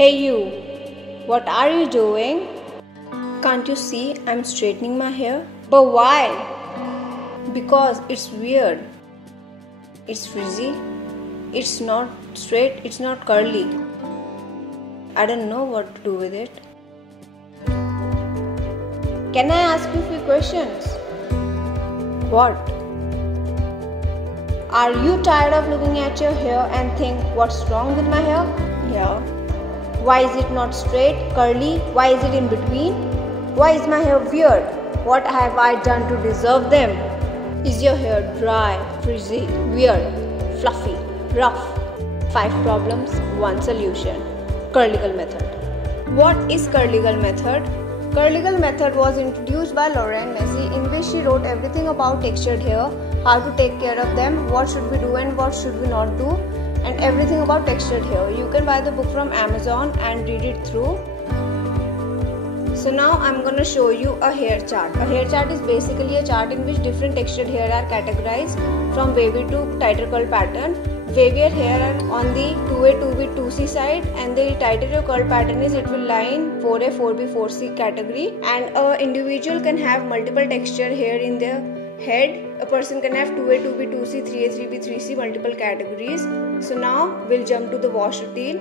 Hey you, what are you doing? Can't you see I'm straightening my hair? But why? Because it's weird. It's frizzy. It's not straight, it's not curly. I don't know what to do with it. Can I ask you a few questions? What? Are you tired of looking at your hair and think, what's wrong with my hair? Yeah. Why is it not straight, curly? Why is it in between? Why is my hair weird? What have I done to deserve them? Is your hair dry, frizzy, weird, fluffy, rough? 5 problems, 1 solution. Curlicle method. What is Curlicle method? Curlicle method was introduced by Lorraine Messi, in which she wrote everything about textured hair, how to take care of them, what should we do and what should we not do, and everything about textured hair. You can buy the book from Amazon and read it through. So now I'm gonna show you a hair chart. A hair chart is basically a chart in which different textured hair are categorized from wavy to tighter curl pattern. Wavier hair are on the 2A, 2B, 2C side, and the tighter your curl pattern is, it will lie in 4A, 4B, 4C category. And an individual can have multiple textured hair in their head. A person can have 2A, 2B, 2C, 3A, 3B, 3C, multiple categories. So now we'll jump to the wash routine.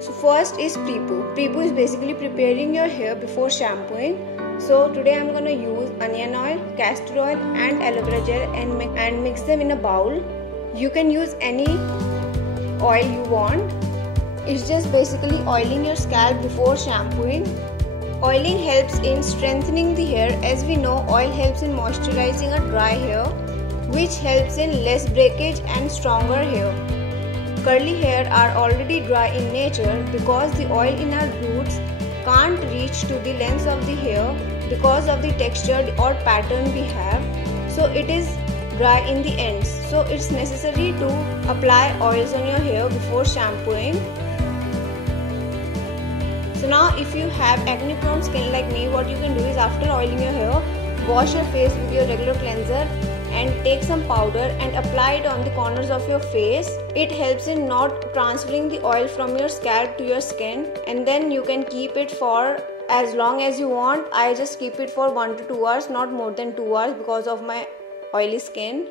So first is pre-poo. Pre-poo is basically preparing your hair before shampooing. So today I'm gonna use onion oil, castor oil and aloe vera gel and mix them in a bowl. You can use any oil you want. It's just basically oiling your scalp before shampooing. Oiling helps in strengthening the hair. As we know, oil helps in moisturizing a dry hair, which helps in less breakage and stronger hair. Curly hair are already dry in nature because the oil in our roots can't reach to the length of the hair because of the texture or pattern we have. So it is dry in the ends. So it's necessary to apply oils on your hair before shampooing. So now if you have acne prone skin like me, what you can do is after oiling your hair, wash your face with your regular cleanser and take some powder and apply it on the corners of your face. It helps in not transferring the oil from your scalp to your skin, and then you can keep it for as long as you want. I just keep it for 1 to 2 hours, not more than 2 hours because of my oily skin.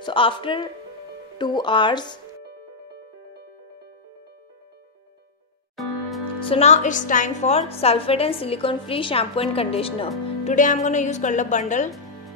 So after 2 hours, so now it's time for sulfate and silicone free shampoo and conditioner. Today I'm gonna use Curlup Bundle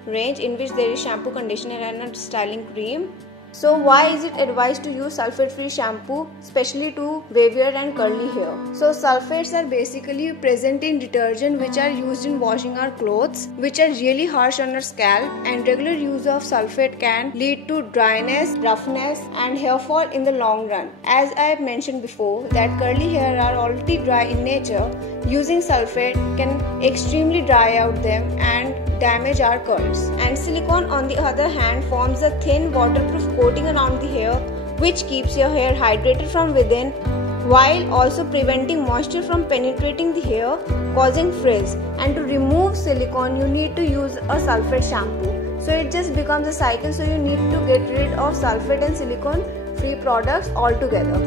range, in which there is shampoo, conditioner and a styling cream. So why is it advised to use sulfate free shampoo, especially to wavier and curly hair? So sulfates are basically present in detergent which are used in washing our clothes, which are really harsh on our scalp, and regular use of sulfate can lead to dryness, roughness and hair fall in the long run. As I have mentioned before that curly hair are already dry in nature, using sulfate can extremely dry out them and damage our curls. And silicone on the other hand forms a thin waterproof coating around the hair which keeps your hair hydrated from within while also preventing moisture from penetrating the hair, causing frizz. And to remove silicone you need to use a sulfate shampoo. So it just becomes a cycle, so you need to get rid of sulfate and silicone free products altogether.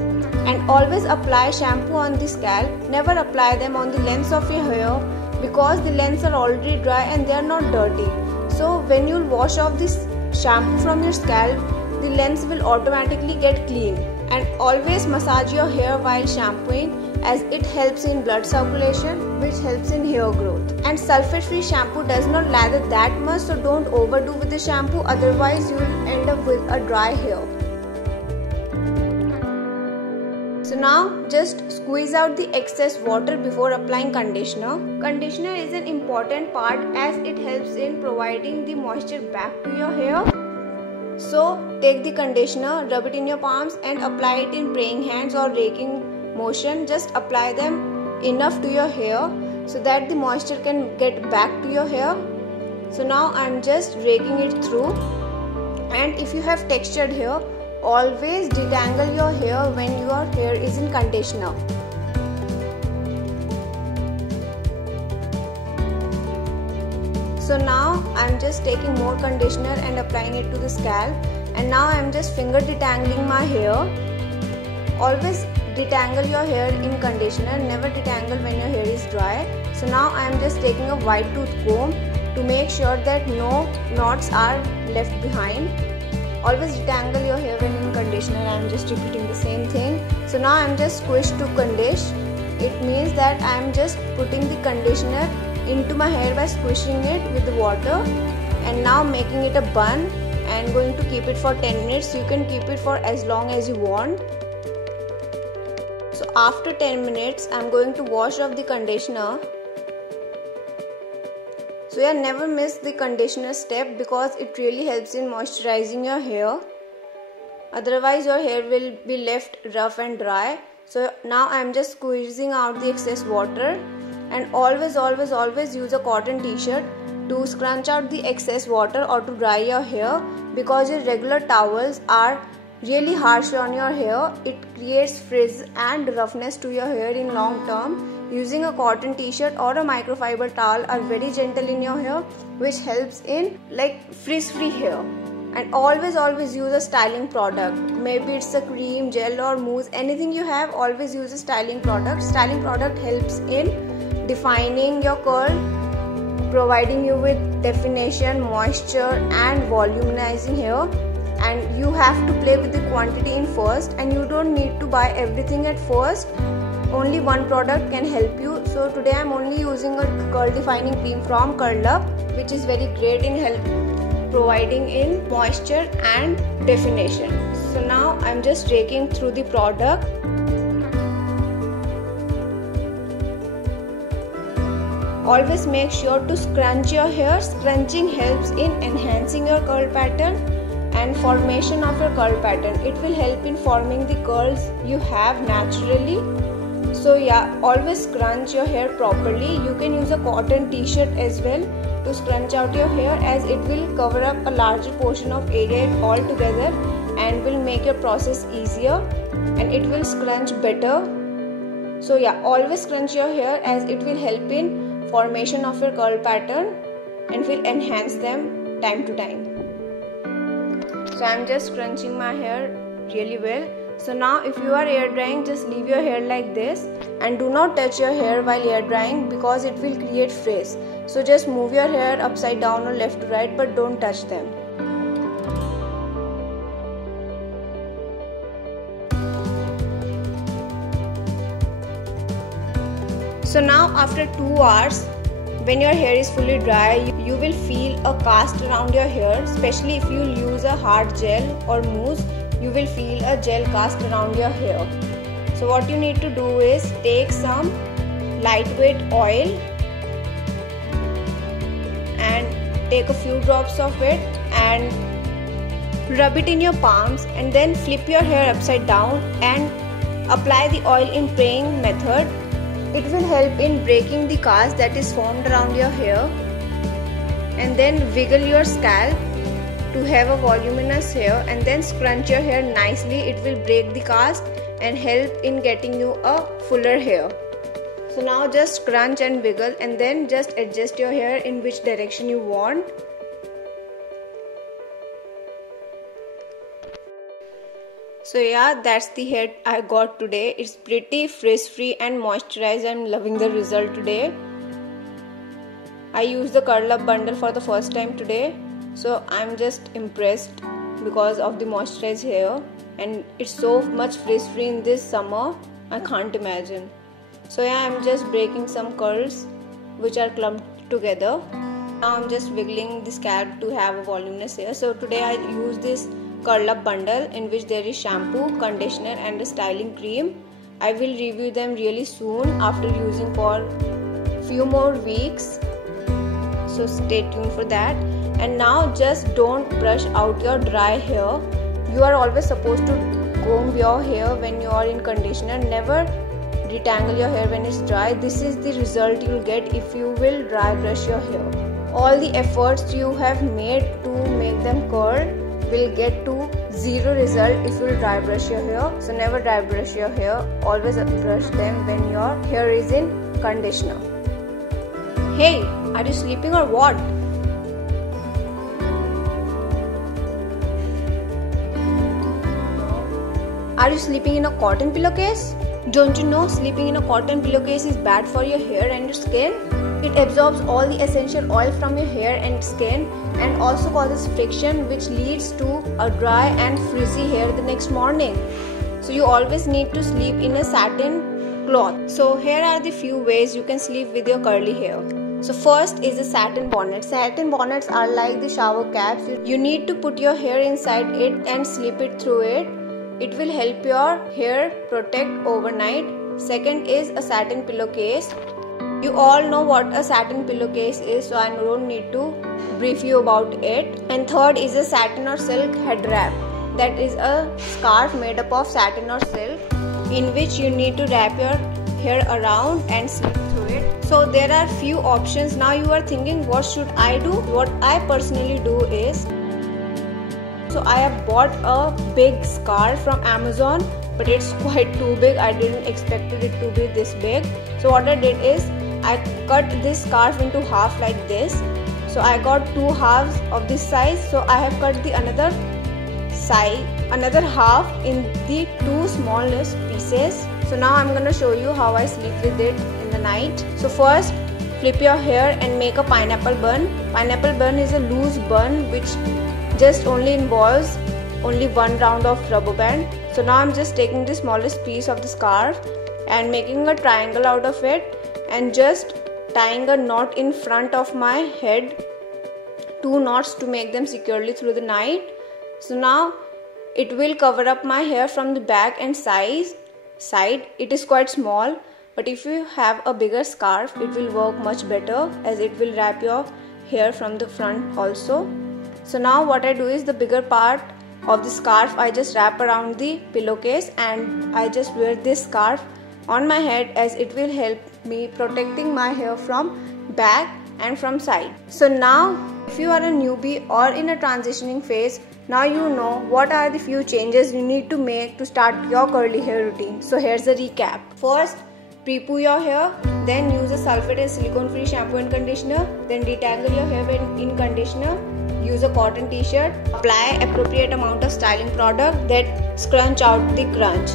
And always apply shampoo on the scalp, never apply them on the lengths of your hair because the lengths are already dry and they are not dirty. So when you wash off this shampoo from your scalp, the lengths will automatically get clean. And always massage your hair while shampooing, as it helps in blood circulation, which helps in hair growth. And sulfate free shampoo does not lather that much, so don't overdo with the shampoo, otherwise you will end up with a dry hair. So now just squeeze out the excess water before applying conditioner. Conditioner is an important part as it helps in providing the moisture back to your hair. So take the conditioner, rub it in your palms and apply it in praying hands or raking motion. Just apply them enough to your hair so that the moisture can get back to your hair. So now I'm just raking it through. And if you have textured hair, always detangle your hair when your hair is in conditioner. So now I'm just taking more conditioner and applying it to the scalp, And now I am just finger detangling my hair. Always detangle your hair in conditioner, never detangle when your hair is dry. So now I am just taking a white tooth comb to make sure that no knots are left behind. Always detangle your hair when in conditioner. I am just repeating the same thing. So now I am just squish to condition. It means that I am just putting the conditioner into my hair by squishing it with the water, and now making it a bun and going to keep it for 10 minutes. You can keep it for as long as you want. So after 10 minutes I am going to wash off the conditioner. So yeah, never miss the conditioner step because it really helps in moisturizing your hair. Otherwise your hair will be left rough and dry. So now I am just squeezing out the excess water, and always use a cotton t-shirt to scrunch out the excess water or to dry your hair, because your regular towels are really harsh on your hair. It creates frizz and roughness to your hair in long term. Using a cotton t-shirt or a microfiber towel are very gentle in your hair, which helps in like frizz-free hair. And always use a styling product. Maybe it's a cream, gel or mousse, anything you have, always use a styling product. Styling product helps in defining your curl, providing you with definition, moisture and volumizing hair. And you have to play with the quantity in first, and you don't need to buy everything at first. Only one product can help you. So today I am only using a curl defining cream from Curlup, which is very great in providing in moisture and definition. So now I am just raking through the product. Always make sure to scrunch your hair. Scrunching helps in enhancing your curl pattern and formation of your curl pattern. It will help in forming the curls you have naturally. So yeah, always scrunch your hair properly. You can use a cotton t-shirt as well to scrunch out your hair, as it will cover up a larger portion of area altogether and will make your process easier, and it will scrunch better. So yeah, always scrunch your hair, as it will help in formation of your curl pattern and will enhance them time to time. So I am just scrunching my hair really well. So now if you are air drying, just leave your hair like this and do not touch your hair while air drying, because it will create frizz. So just move your hair upside down or left to right, but don't touch them. So now after 2 hours, when your hair is fully dry, you will feel a cast around your hair. Especially if you use a hard gel or mousse, you will feel a gel cast around your hair. So what you need to do is take some lightweight oil and take a few drops of it and rub it in your palms, and then flip your hair upside down and apply the oil in praying method. It will help in breaking the cast that is formed around your hair, and then wiggle your scalp to have a voluminous hair, and then scrunch your hair nicely. It will break the cast and help in getting you a fuller hair. So now just scrunch and wiggle, and then just adjust your hair in which direction you want. So yeah, that's the hair I got today. It's pretty frizz free and moisturized. I'm loving the result today. I used the Curlup bundle for the first time today, so I'm just impressed because of the moisturized hair, and it's so much frizz free in this summer, I can't imagine. So yeah, I'm just breaking some curls which are clumped together. Now I'm just wiggling the scalp to have a voluminous hair. So today I use this Curlup bundle in which there is shampoo, conditioner and a styling cream. I will review them really soon after using for few more weeks, so stay tuned for that. And now just don't brush out your dry hair. You are always supposed to comb your hair when you are in conditioner. Never detangle your hair when it's dry. This is the result you will get if you will dry brush your hair. All the efforts you have made to make them curl will get to zero result if you will dry brush your hair. So never dry brush your hair. Always brush them when your hair is in conditioner. Hey, are you sleeping or what? Are you sleeping in a cotton pillowcase? Don't you know sleeping in a cotton pillowcase is bad for your hair and your skin? It absorbs all the essential oil from your hair and skin and also causes friction, which leads to a dry and frizzy hair the next morning. So you always need to sleep in a satin cloth. So here are the few ways you can sleep with your curly hair. So first is the satin bonnet. Satin bonnets are like the shower caps. You need to put your hair inside it and slip it through it. It will help your hair protect overnight. Second is a satin pillowcase. You all know what a satin pillowcase is, so I don't need to brief you about it. And third is a satin or silk head wrap. That is a scarf made up of satin or silk in which you need to wrap your hair around and slip through it. So there are few options. Now you are thinking, what should I do? What I personally do is, so I have bought a big scarf from Amazon, but it's quite too big. I didn't expect it to be this big. So what I did is I cut this scarf into half like this. So I got two halves of this size. So I have cut the another half in the two smallest pieces. So now I'm gonna show you how I sleep with it in the night. So first, flip your hair and make a pineapple bun. Pineapple bun is a loose bun which just only involves only one round of rubber band. So now I'm just taking the smallest piece of the scarf and making a triangle out of it and just tying a knot in front of my head, 2 knots to make them securely through the night. So now it will cover up my hair from the back and side. It is quite small, but if you have a bigger scarf, it will work much better as it will wrap your hair from the front also. So now what I do is the bigger part of the scarf I just wrap around the pillowcase and I just wear this scarf on my head as it will help me protecting my hair from back and from side. So now if you are a newbie or in a transitioning phase, now you know what are the few changes you need to make to start your curly hair routine. So here's a recap. First, pre-poo your hair, then use a sulfate and silicone free shampoo and conditioner, then detangle your hair when in conditioner. Use a cotton t-shirt, apply appropriate amount of styling product that scrunch out the crunch.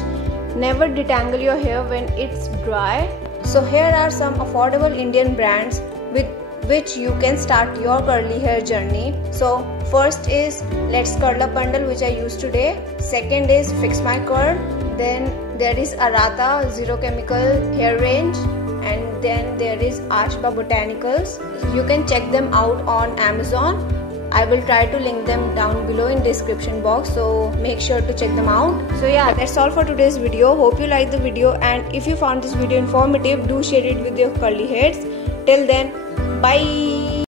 Never detangle your hair when it's dry. So here are some affordable Indian brands with which you can start your curly hair journey. So first is Let's Curl Up bundle, which I use today. Second is Fix My Curl. Then there is Arata Zero Chemical hair range. And then there is Ashba Botanicals. You can check them out on Amazon. I will try to link them down below in description box, so make sure to check them out. So yeah, that's all for today's video. Hope you liked the video, and if you found this video informative, do share it with your curly heads. Till then, bye.